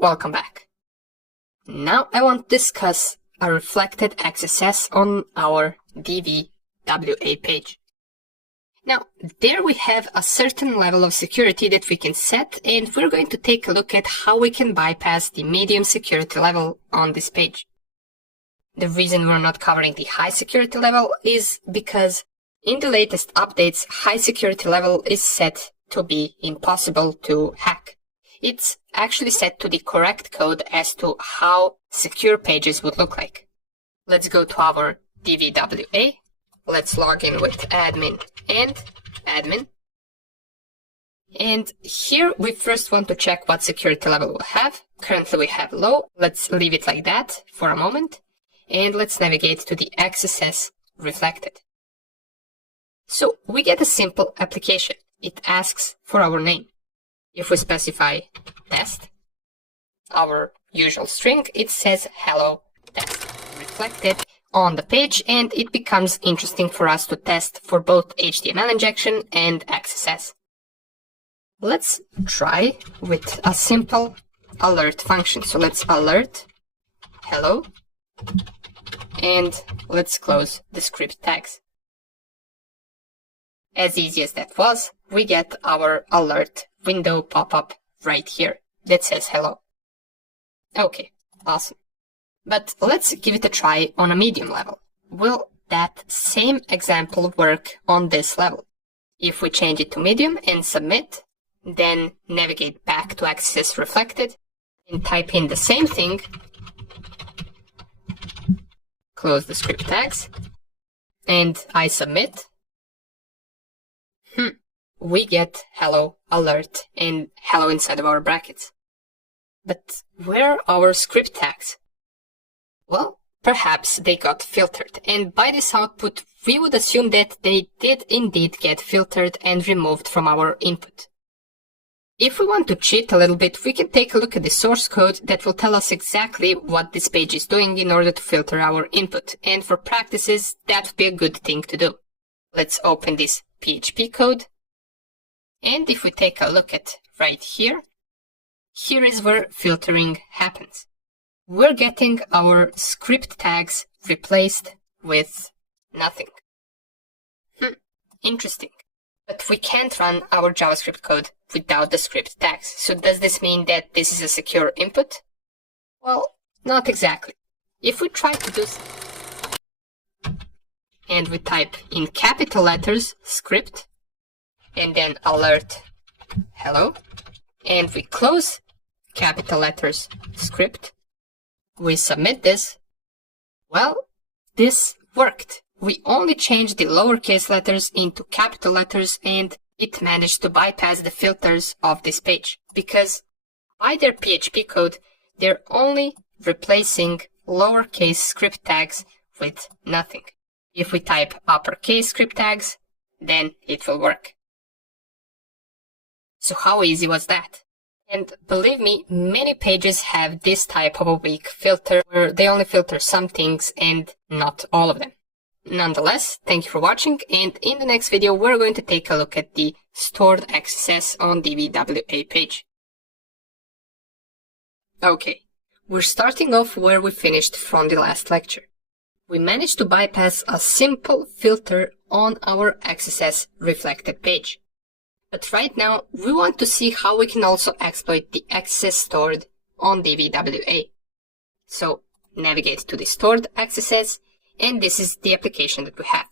Welcome back. Now I want to discuss a reflected XSS on our DVWA page. Now, there we have a certain level of security that we can set, and we're going to take a look at how we can bypass the medium security level on this page. The reason we're not covering the high security level is because in the latest updates, high security level is set to be impossible to hack. It's actually set to the correct code as to how secure pages would look like. Let's go to our DVWA. Let's log in with admin and admin. And here we first want to check what security level we have. Currently we have low. Let's leave it like that for a moment. And let's navigate to the XSS reflected. So we get a simple application. It asks for our name. If we specify test, our usual string, it says hello test reflected on the page, and it becomes interesting for us to test for both HTML injection and XSS. Let's try with a simple alert function. So let's alert hello, and let's close the script tags. As easy as that was, we get our alert window pop-up right here that says hello. Okay, awesome. But let's give it a try on a medium level. Will that same example work on this level? If we change it to medium and submit, then navigate back to XSS reflected and type in the same thing, close the script tags, and I submit, we get hello alert and hello inside of our brackets. But where are our script tags? Well, perhaps they got filtered, and by this output we would assume that they did indeed get filtered and removed from our input. If we want to cheat a little bit, we can take a look at the source code that will tell us exactly what this page is doing in order to filter our input, and for practices that would be a good thing to do. Let's open this PHP code, and if we take a look at right here, here is where filtering happens. We're getting our script tags replaced with nothing. Interesting. But we can't run our JavaScript code without the script tags. So does this mean that this is a secure input? Well, not exactly. If we try to do so, and we type in capital letters script, and then alert hello, and we close capital letters script, we submit this, well, this worked. We only changed the lowercase letters into capital letters, and it managed to bypass the filters of this page, because by their PHP code, they're only replacing lowercase script tags with nothing. If we type uppercase script tags, then it will work. So how easy was that? And believe me, many pages have this type of a weak filter where they only filter some things and not all of them. Nonetheless, thank you for watching, and in the next video we're going to take a look at the stored XSS on DVWA page. Okay, we're starting off where we finished from the last lecture. We managed to bypass a simple filter on our XSS reflected page. But right now, we want to see how we can also exploit the XSS stored on DVWA. So, navigate to the stored XSS, and this is the application that we have.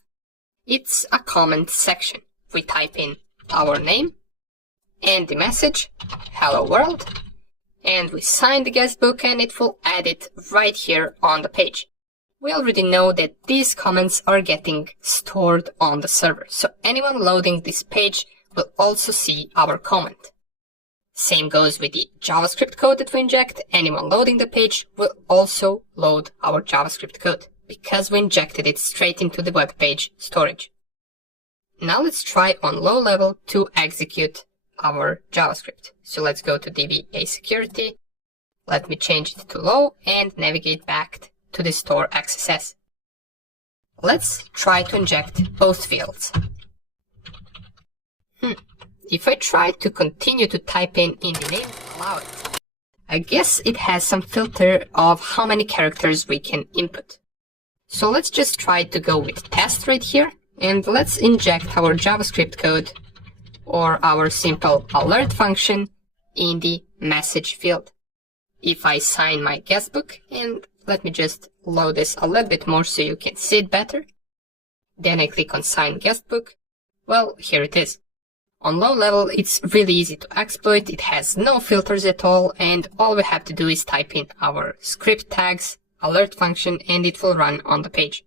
It's a comment section. We type in our name, and the message, hello world, and we sign the guestbook, and it will add it right here on the page. We already know that these comments are getting stored on the server, so anyone loading this page will also see our comment. Same goes with the JavaScript code that we inject. Anyone loading the page will also load our JavaScript code, because we injected it straight into the web page storage. Now let's try on low level to execute our JavaScript. So let's go to DVA security. Let me change it to low and navigate back to the store XSS. Let's try to inject both fields. If I try to continue to type in the name, allow it. I guess it has some filter of how many characters we can input. So let's just try to go with test right here, and let's inject our JavaScript code or our simple alert function in the message field. If I sign my guestbook, and let me just load this a little bit more so you can see it better. Then I click on sign guestbook. Well, here it is. On low level, it's really easy to exploit. It has no filters at all, and all we have to do is type in our script tags, alert function, and it will run on the page.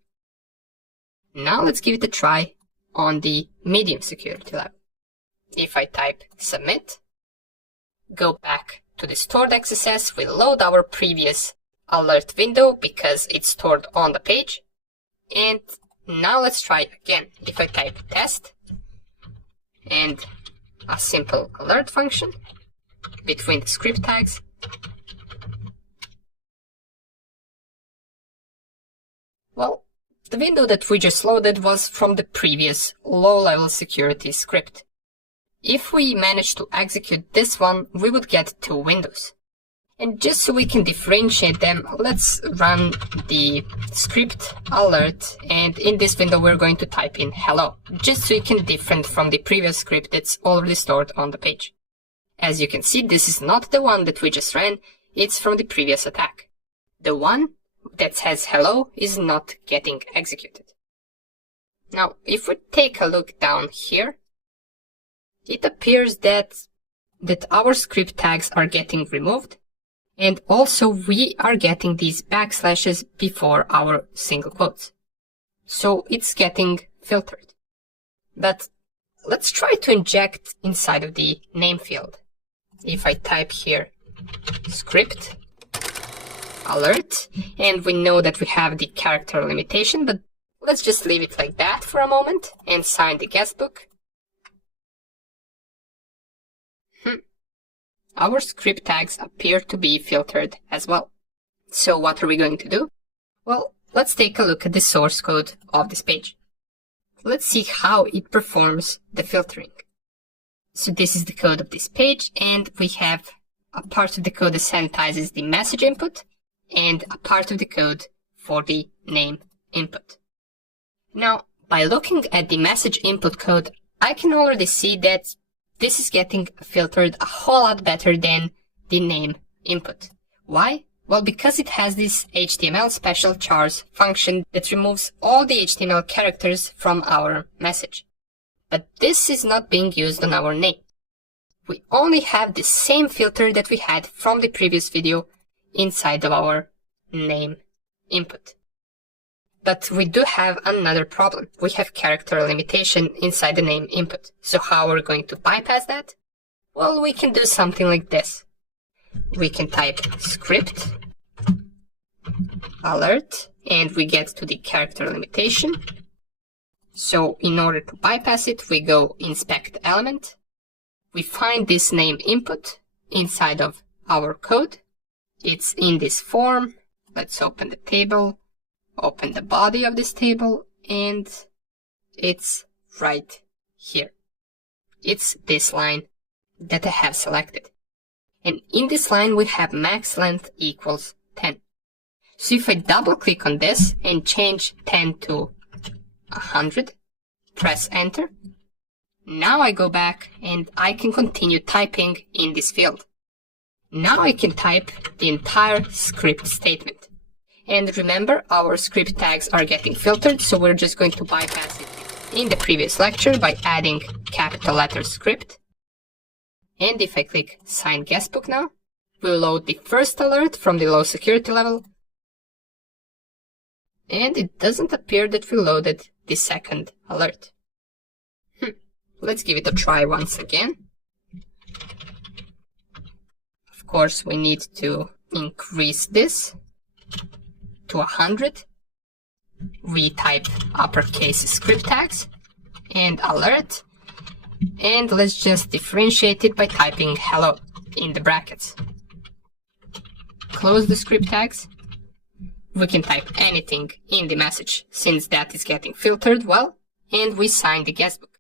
Now let's give it a try on the medium security level. If I type submit, go back to the stored XSS, we load our previous alert window because it's stored on the page. And now let's try again. If I type test and a simple alert function between the script tags, well, the window that we just loaded was from the previous low-level security script. If we manage to execute this one, we would get two windows. And just so we can differentiate them, let's run the script alert, and in this window we're going to type in hello, just so it can different from the previous script that's already stored on the page. As you can see, this is not the one that we just ran, it's from the previous attack. The one that says hello is not getting executed. Now, if we take a look down here, it appears that our script tags are getting removed, and also we are getting these backslashes before our single quotes. So it's getting filtered. But let's try to inject inside of the name field. If I type here script alert, and we know that we have the character limitation, but let's just leave it like that for a moment and sign the guestbook. Our script tags appear to be filtered as well. So what are we going to do? Well, let's take a look at the source code of this page. Let's see how it performs the filtering. So this is the code of this page, and we have a part of the code that sanitizes the message input and a part of the code for the name input. Now, by looking at the message input code, I can already see that this is getting filtered a whole lot better than the name input. Why? Well, because it has this HTML special chars function that removes all the HTML characters from our message. But this is not being used on our name. We only have the same filter that we had from the previous video inside of our name input. But we do have another problem. We have character limitation inside the name input. So how are we going to bypass that? Well, we can do something like this. We can type script alert, and we get to the character limitation. So in order to bypass it, we go inspect element. We find this name input inside of our code. It's in this form. Let's open the table. Open the body of this table, and it's right here. It's this line that I have selected. And in this line we have max length equals 10. So if I double click on this and change 10 to 100, press enter, now I go back and I can continue typing in this field. Now I can type the entire script statement. And remember, our script tags are getting filtered, so we're just going to bypass it in the previous lecture by adding capital letter script. And if I click sign guestbook now, we'll load the first alert from the low security level. And it doesn't appear that we loaded the second alert. Let's give it a try once again. Of course, we need to increase this to 100, retype uppercase script tags and alert, and let's just differentiate it by typing hello in the brackets. Close the script tags. We can type anything in the message since that is getting filtered well, and we sign the guestbook.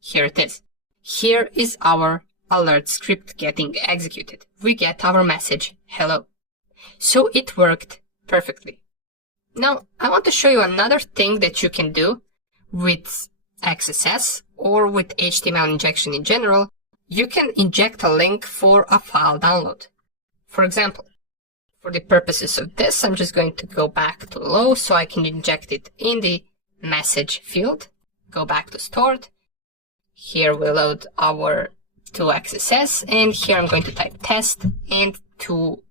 Here it is. Here is our alert script getting executed. We get our message, hello. So it worked perfectly. Now, I want to show you another thing that you can do with XSS or with HTML injection in general. You can inject a link for a file download. For example, for the purposes of this, I'm just going to go back to low so I can inject it in the message field. Go back to stored. Here we load our to XSS, and here I'm going to type test, and to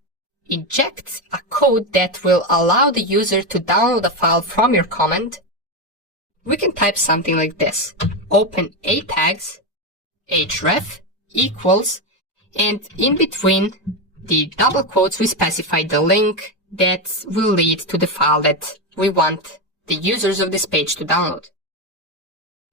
inject a code that will allow the user to download a file from your command, we can type something like this. Open a tags href equals, and in between the double quotes we specify the link that will lead to the file that we want the users of this page to download.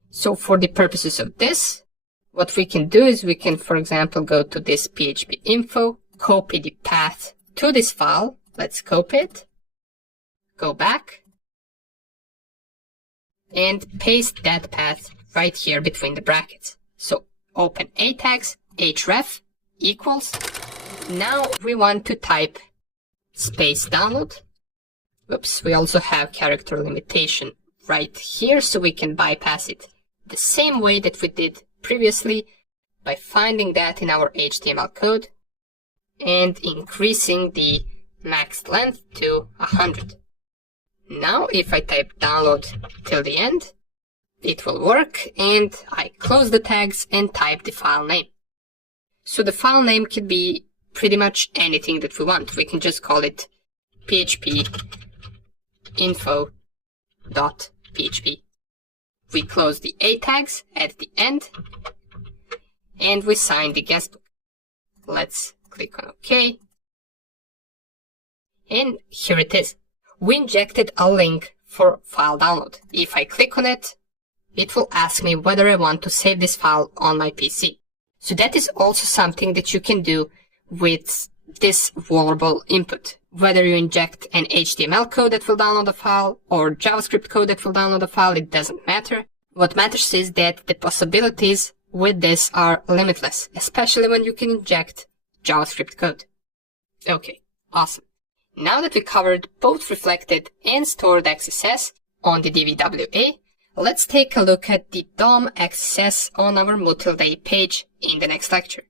So for the purposes of this, what we can do is we can, for example, go to this PHP info, copy the path to this file. Let's copy it, go back, and paste that path right here between the brackets. So open a tags href equals. Now we want to type space download. Oops, we also have character limitation right here, so we can bypass it the same way that we did previously by finding that in our HTML code and increasing the max length to 100. Now if I type download till the end, it will work, and I close the tags and type the file name. So the file name could be pretty much anything that we want. We can just call it php info.php. We close the a tags at the end, and we sign the guestbook. Let's click on OK. And here it is. We injected a link for file download. If I click on it, it will ask me whether I want to save this file on my PC. So that is also something that you can do with this vulnerable input. Whether you inject an HTML code that will download a file or JavaScript code that will download a file, it doesn't matter. What matters is that the possibilities with this are limitless, especially when you can inject JavaScript code. Okay, awesome. Now that we covered both reflected and stored XSS on the DVWA, let's take a look at the DOM XSS on our Mutilday page in the next lecture.